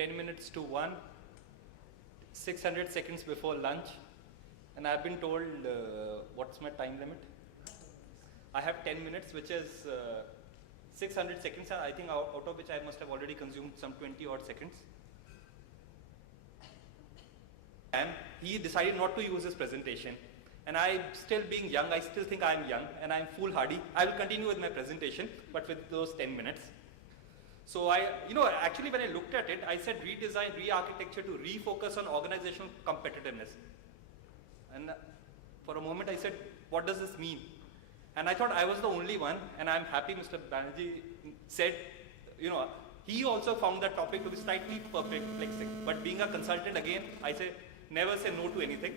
10 minutes to 1, 600 seconds before lunch, and I've been told, what's my time limit? I have 10 minutes, which is 600 seconds, I think out of which I must have already consumed some 20 odd seconds. And he decided not to use his presentation. And I, still being young, I still think I'm young and I'm foolhardy. I will continue with my presentation, but with those 10 minutes. So actually when I looked at it, I said redesign, re-architecture to refocus on organizational competitiveness. And for a moment I said, what does this mean? And I thought I was the only one, and I'm happy Mr. Banerjee said, he also found that topic to be slightly perplexing. But being a consultant again, I say, never say no to anything.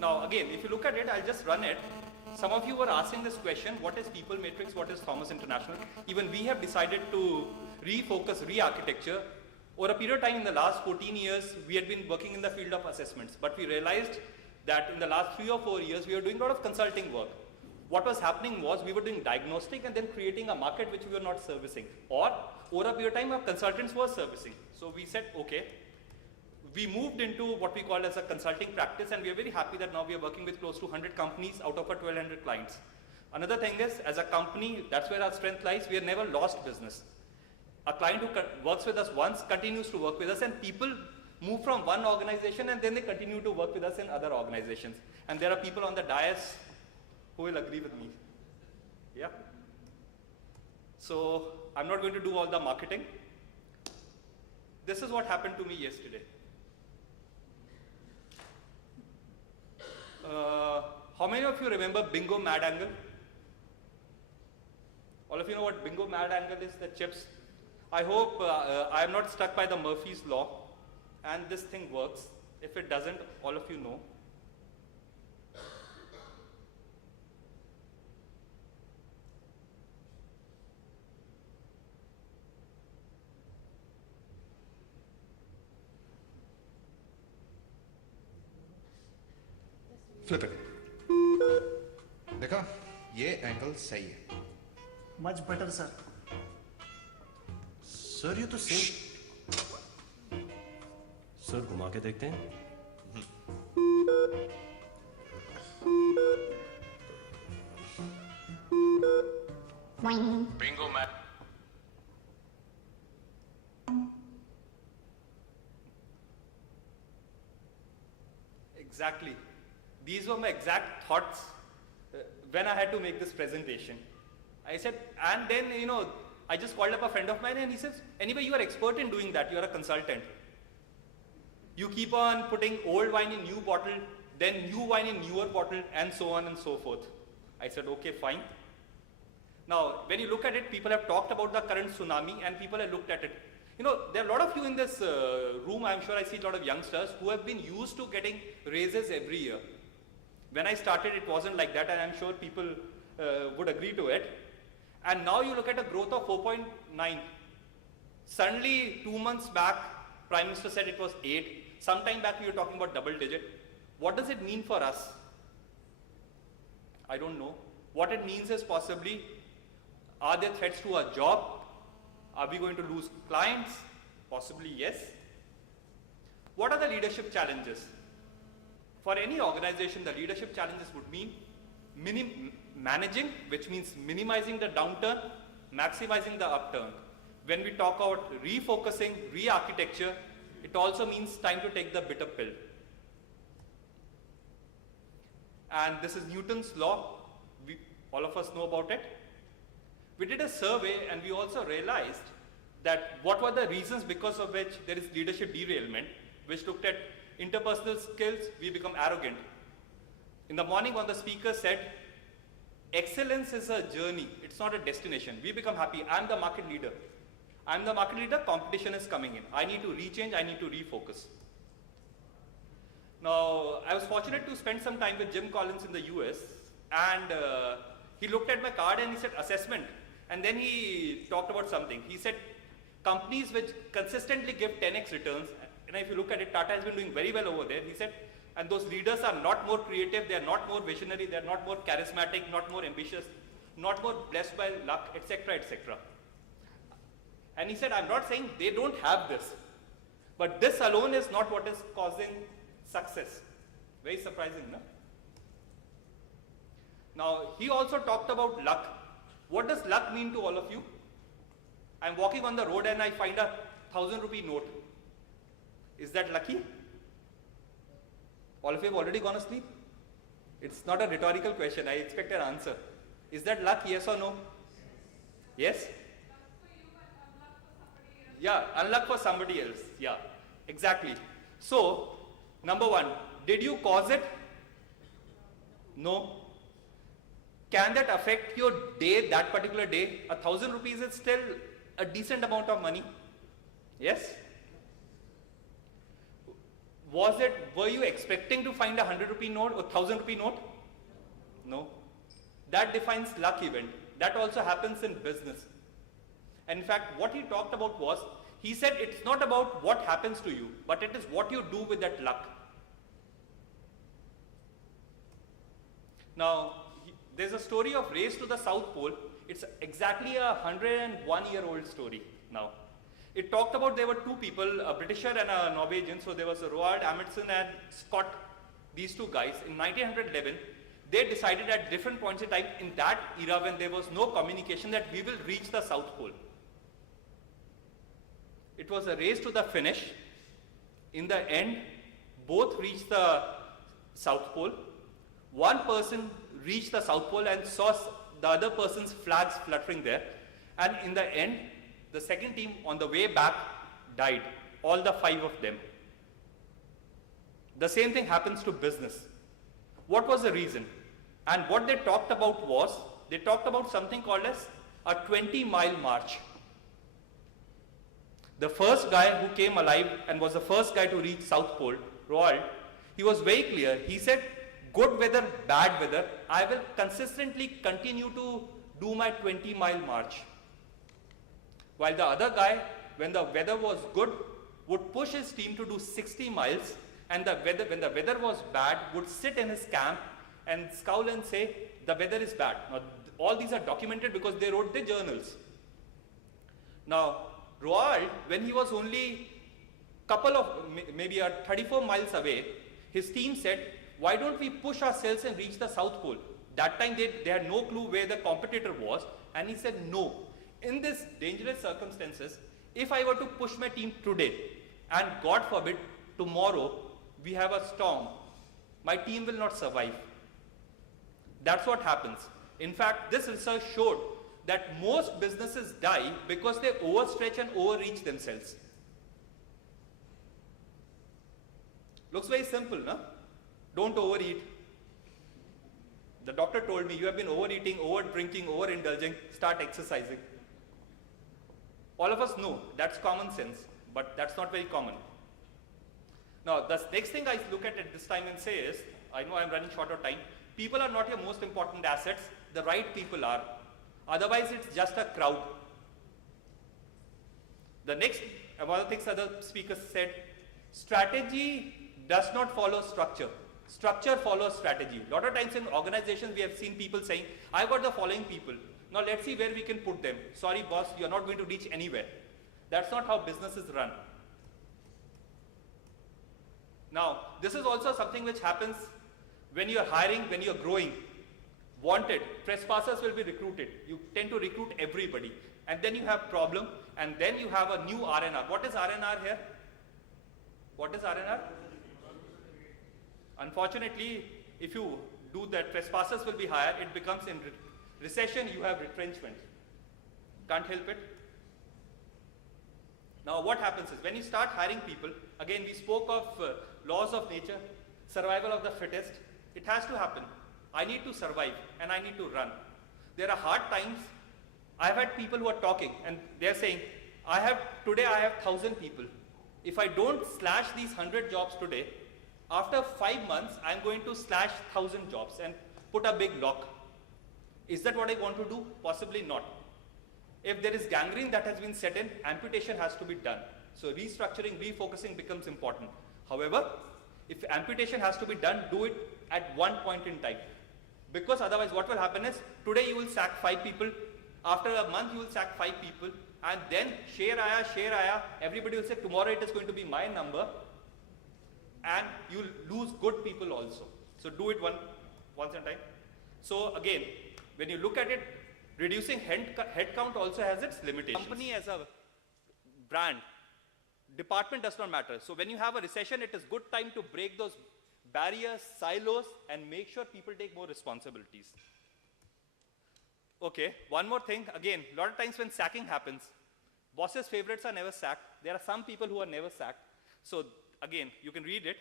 Now again, if you look at it, I'll just run it. Some of you were asking this question, what is People Matrix, what is Thomas International? Even we have decided to refocus, re-architecture. Over a period of time in the last 14 years, we had been working in the field of assessments, but we realized that in the last 3 or 4 years, we were doing a lot of consulting work. What was happening was we were doing diagnostic and then creating a market which we were not servicing, or over a period of time, our consultants were servicing. So we said, okay, we moved into what we call as a consulting practice, and we are very happy that now we are working with close to 100 companies out of our 1,200 clients. Another thing is, as a company, that's where our strength lies, we have never lost business. A client who works with us once continues to work with us, and people move from one organization and then they continue to work with us in other organizations. And there are people on the dais who will agree with me. Yeah. So I'm not going to do all the marketing. This is what happened to me yesterday. How many of you remember Bingo Mad Angle? All of you know what Bingo Mad Angle is, the chips. I hope I am not stuck by the Murphy's Law and this thing works. If it doesn't, all of you know. Flip it. देखा, ये angle सही है. Much better, sir. Sir ये तो same. Sir घुमा के देखते हैं. Bingo man. Exactly. These were my exact thoughts when I had to make this presentation. I said, and then, I just called up a friend of mine and he says, anyway, you are expert in doing that. You are a consultant. You keep on putting old wine in new bottle, then new wine in newer bottle, and so on and so forth. I said, okay, fine. Now, when you look at it, people have talked about the current tsunami and people have looked at it. There are a lot of you in this room, I'm sure I see a lot of youngsters who have been used to getting raises every year. When I started, it wasn't like that, and I'm sure people would agree to it. And now you look at a growth of 4.9. Suddenly, 2 months back, Prime Minister said it was 8. Sometime back, we were talking about double digit. What does it mean for us? I don't know. What it means is possibly, are there threats to our job? Are we going to lose clients? Possibly yes. What are the leadership challenges? For any organization, the leadership challenges would mean managing, which means minimizing the downturn, maximizing the upturn. When we talk about refocusing, re-architecture, it also means time to take the bitter pill. And this is Newton's law. All of us know about it. We did a survey and we also realized that what were the reasons because of which there is leadership derailment, which looked at interpersonal skills, we become arrogant. In the morning, one of the speakers said, excellence is a journey, it's not a destination. We become happy. I'm the market leader. I'm the market leader, competition is coming in. I need to rechange, I need to refocus. Now, I was fortunate to spend some time with Jim Collins in the US, and he looked at my card and he said, assessment. And then he talked about something. He said, companies which consistently give 10x returns, and if you look at it, Tata has been doing very well over there. He said, and those leaders are not more creative, they are not more visionary, they are not more charismatic, not more ambitious, not more blessed by luck, etc., etc. And he said, I'm not saying they don't have this, but this alone is not what is causing success. Very surprising, no? Now, he also talked about luck. What does luck mean to all of you? I'm walking on the road and I find a 1,000 rupee note. Is that lucky? All of you have already gone asleep? It's not a rhetorical question. I expect an answer. Is that luck, yes or no? Yes? Yeah, unluck for somebody else. Yeah, exactly. So, number one, did you cause it? No. Can that affect your day, that particular day? 1,000 rupees is still a decent amount of money. Yes? Were you expecting to find a 100 rupee note or 1,000 rupee note? No. That defines luck event. That also happens in business. And in fact, what he talked about was, he said it's not about what happens to you, but it is what you do with that luck. Now, there's a story of race to the South Pole. It's exactly a 101-year-old story now. It talked about there were two people, a Britisher and a Norwegian. So there was a Roald Amundsen and Scott, these two guys. In 1911, they decided at different points in time in that era when there was no communication that we will reach the South Pole. It was a race to the finish. In the end, both reached the South Pole. One person reached the South Pole and saw the other person's flags fluttering there. And in the end, the second team on the way back died, all the 5 of them. The same thing happens to business. What was the reason? And what they talked about was, they talked about something called as a 20-mile march. The first guy who came alive and was the first guy to reach South Pole, Roald, he was very clear. He said, good weather, bad weather, I will consistently continue to do my 20-mile march. While the other guy, when the weather was good, would push his team to do 60 miles, and when the weather was bad, would sit in his camp and scowl and say, the weather is bad. Now, all these are documented because they wrote their journals. Now, Roald, when he was only maybe 34 miles away, his team said, why don't we push ourselves and reach the South Pole? That time they had no clue where the competitor was, and he said, no. In this dangerous circumstances, if I were to push my team today, and God forbid, tomorrow we have a storm, my team will not survive. That's what happens. In fact, this research showed that most businesses die because they overstretch and overreach themselves. Looks very simple, no? Don't overeat. The doctor told me, you have been overeating, over-drinking, over-indulging, start exercising. All of us know that's common sense, but that's not very common. Now, the next thing I look at this time and say is, I know I'm running short of time, people are not your most important assets, the right people are. Otherwise, it's just a crowd. The next, one of the things other speakers said, strategy does not follow structure. Structure follows strategy. A lot of times in organizations, we have seen people saying, I've got the following people. Now let's see where we can put them. Sorry, boss, you're not going to reach anywhere. That's not how businesses run. Now, this is also something which happens when you're hiring, when you're growing. Wanted, trespassers will be recruited. You tend to recruit everybody. And then you have problem, and then you have a new R&R. What is R&R here? What is R&R? Unfortunately, if you do that, trespassers will be hired, it becomes in recession, you have retrenchment. Can't help it. Now what happens is, when you start hiring people, again we spoke of laws of nature, survival of the fittest, it has to happen. I need to survive and I need to run. There are hard times. I've had people who are talking and they're saying, today I have 1,000 people. If I don't slash these 100 jobs today, after 5 months, I'm going to slash 1,000 jobs and put a big lock. Is that what I want to do? Possibly not. If there is gangrene that has been set in, amputation has to be done. So restructuring, refocusing becomes important. However, if amputation has to be done, do it at one point in time. Because otherwise what will happen is, today you will sack 5 people, after a month you will sack 5 people, and then share aaya, everybody will say tomorrow it is going to be my number, and you'll lose good people also. So do it once at a time. So again, when you look at it, reducing headcount also has its limitations. Company as a brand, department does not matter. So when you have a recession, it is good time to break those barriers, silos, and make sure people take more responsibilities. Okay, one more thing. Again, a lot of times when sacking happens, bosses' favorites are never sacked. There are some people who are never sacked. So again, you can read it.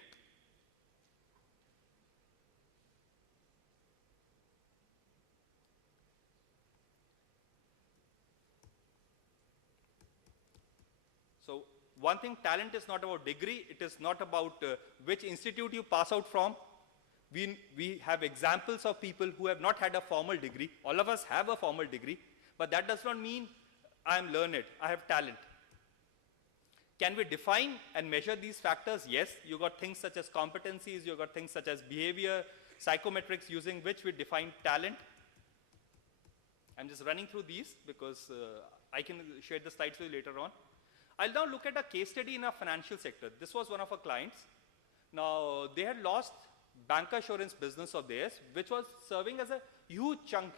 So one thing, talent is not about degree. It is not about which institute you pass out from. We have examples of people who have not had a formal degree. All of us have a formal degree, but that does not mean I am learned, I have talent. Can we define and measure these factors? Yes, you got things such as competencies, you got things such as behavior, psychometrics, using which we define talent. I'm just running through these because I can share the slides with you later on. I'll now look at a case study in our financial sector. This was one of our clients. Now, they had lost bancassurance business of theirs, which was serving as a huge chunk.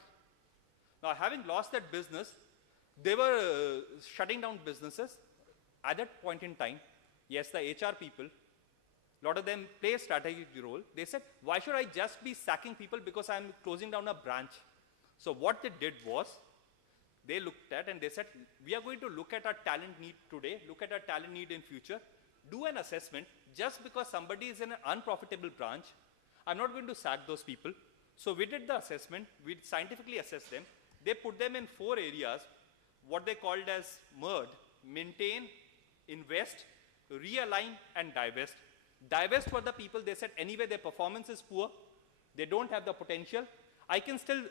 Now, having lost that business, they were shutting down businesses. At that point in time, yes, the HR people, a lot of them play a strategic role. They said, why should I just be sacking people because I'm closing down a branch? So what they did was, they looked at and they said, we are going to look at our talent need today, look at our talent need in future, do an assessment. Just because somebody is in an unprofitable branch, I'm not going to sack those people. So we did the assessment, we scientifically assessed them. They put them in 4 areas, what they called as MERD: maintain, invest, realign, and divest. Divest for the people, they said anyway their performance is poor, they don't have the potential, I can still,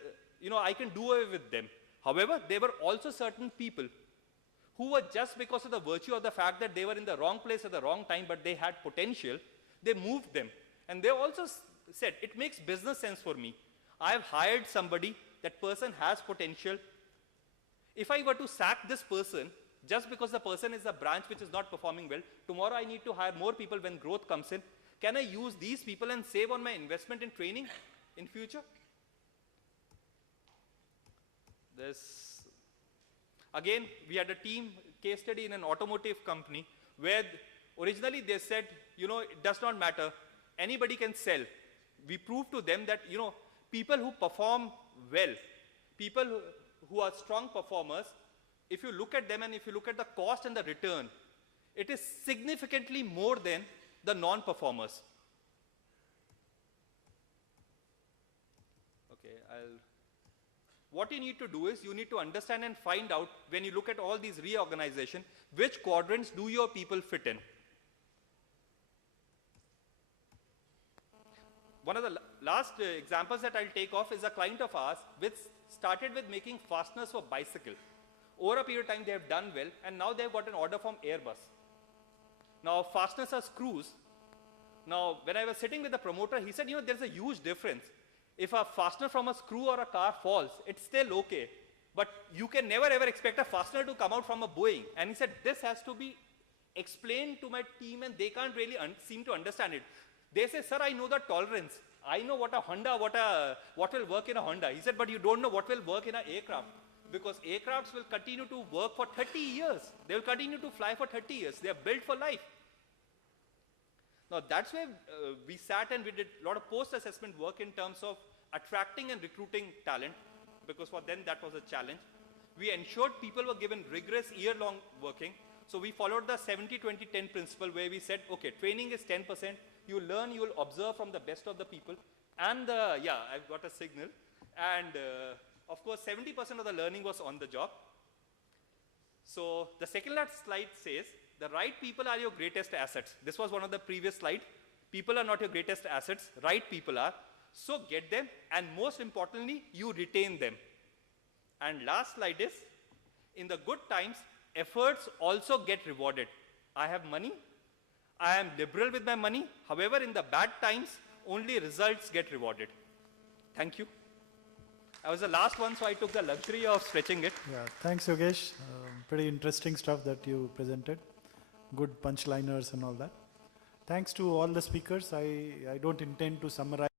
I can do away with them. However, there were also certain people who were, just because of the virtue of the fact that they were in the wrong place at the wrong time, but they had potential, they moved them. And they also said, it makes business sense for me. I have hired somebody, that person has potential. If I were to sack this person, just because the person is a branch which is not performing well, tomorrow I need to hire more people when growth comes in. Can I use these people and save on my investment in training in future? Again, we had a team case study in an automotive company where originally they said, it does not matter, anybody can sell. We proved to them that, people who perform well, people who are strong performers, if you look at them and if you look at the cost and the return, it is significantly more than the non-performers. Okay, what you need to do is you need to understand and find out, when you look at all these reorganization, which quadrants do your people fit in. One of the last examples that I'll take off is a client of ours which started with making fasteners for bicycle. Over a period of time they have done well, and now they've got an order from Airbus. Now fasteners are screws. Now when I was sitting with the promoter, he said, there's a huge difference. If a fastener from a screw or a car falls, it's still okay. But you can never ever expect a fastener to come out from a Boeing. And he said, this has to be explained to my team and they can't really seem to understand it. They say, sir, I know the tolerance. I know what a Honda, what will work in a Honda. He said, but you don't know what will work in an aircraft. Because aircrafts will continue to work for 30 years. They will continue to fly for 30 years. They are built for life. Now that's where we sat and we did a lot of post-assessment work in terms of attracting and recruiting talent, because for them that was a challenge. We ensured people were given rigorous year-long working. So we followed the 70-20-10 principle where we said, okay, training is 10%. You learn, you will observe from the best of the people. And I've got a signal. And of course, 70% of the learning was on the job. So the second last slide says, the right people are your greatest assets. This was one of the previous slides. People are not your greatest assets, right people are. So get them, and most importantly, you retain them. And last slide is, in the good times, efforts also get rewarded. I have money, I am liberal with my money. However, in the bad times, only results get rewarded. Thank you. I was the last one, so I took the luxury of stretching it. Yeah, thanks, Yogesh. pretty interesting stuff that you presented. Good punchliners and all that. Thanks to all the speakers. I don't intend to summarize.